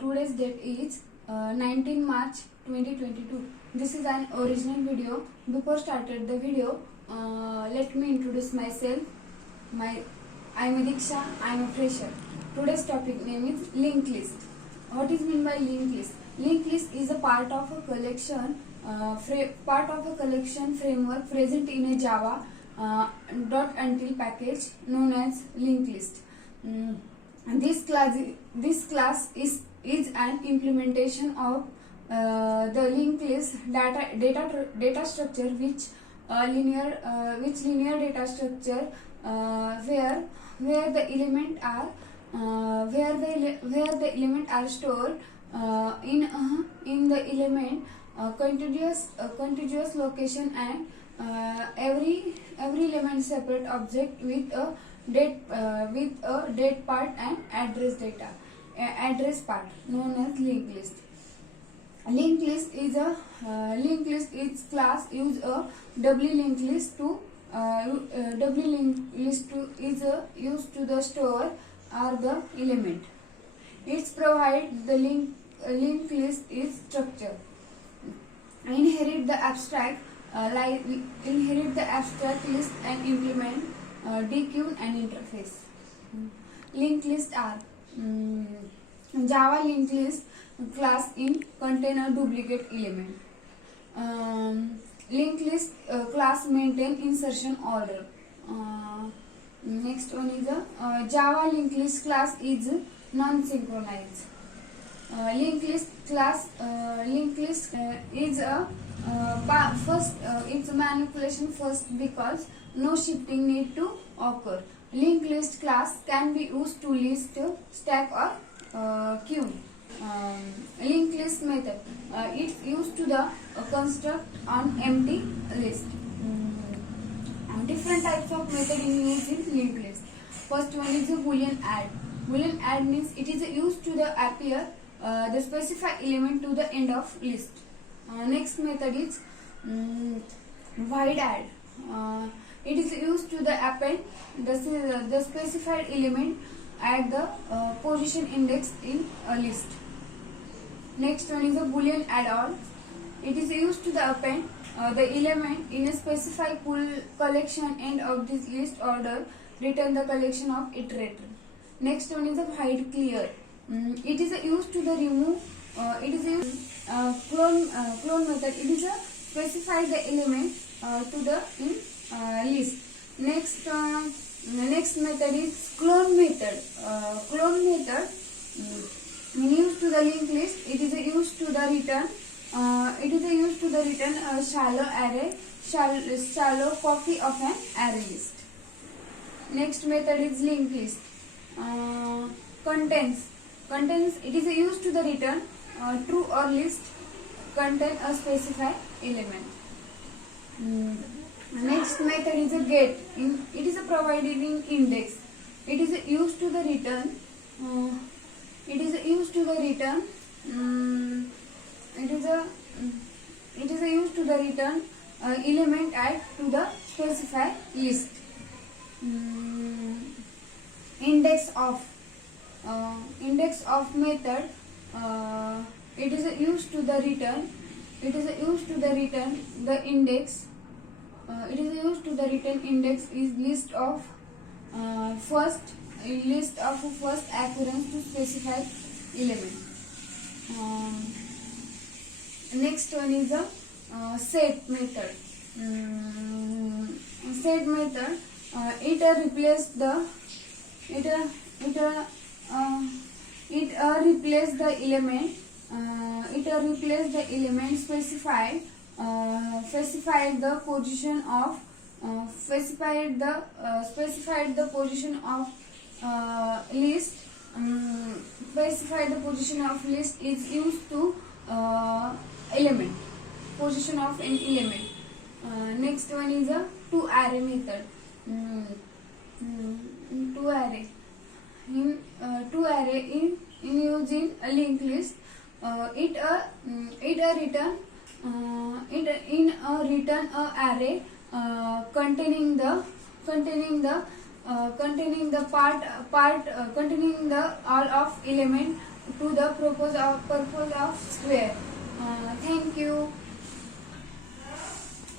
Today's date is 19 March 2022. This is an original video. Before started the video, let me introduce myself. I am Diksha. I am a fresher. Today's topic name is linked list. What is meant by linked list? Linked list is a part of a collection framework present in a Java .until package known as linked list. This class is an implementation of the linked list data structure, which linear data structure where the element are stored in the element contiguous location, and every element separate object with a date part and address part known as linked list. Linked list is class use a doubly linked list to used to the store or the element. It's provide the linked list is structure. Inherit the abstract list and implement dequeue and interface. Linked list are Java linked list class in contain a duplicate element. Linked list class maintain insertion order. Next one is a Java linked list class is non-synchronized. Linked list class is a first it's a manipulation first because no shifting need to occur. Linked list class can be used to list, stack or queue. Linked list method it's used to the construct on empty list. Different types of method in use in linked list. First one is a boolean add. Boolean add means it is used to the appear the specified element to the end of list. Next method is void add. It is used to the append the specified element at the position index in a list. Next one is a boolean add-on. It is used to the append the element in a specified collection end of this list order, return the collection of iterator. Next one is a hide clear. It is used to the remove. It is used clone method. It is a specify the element to the list. Next method is clone method. Clone method when used to the linked list, it is used to the return. A shallow copy of an array list. Next method is linked list. Contains it is used to the return true or list contain a specified element. Next method is a get. It is provided in index. It is used to the return. Used to the return element add to the specified list. Index of method. It is used to the return. The index. It is used to the return index is list of first occurrence to specified element. Next one is a set method. Set method it replace the element specified the position of list. Specified the position of list is used to element position of an element. Next one is a to array method. To array in using a linked list. Return a array containing the all of element to the purpose of square.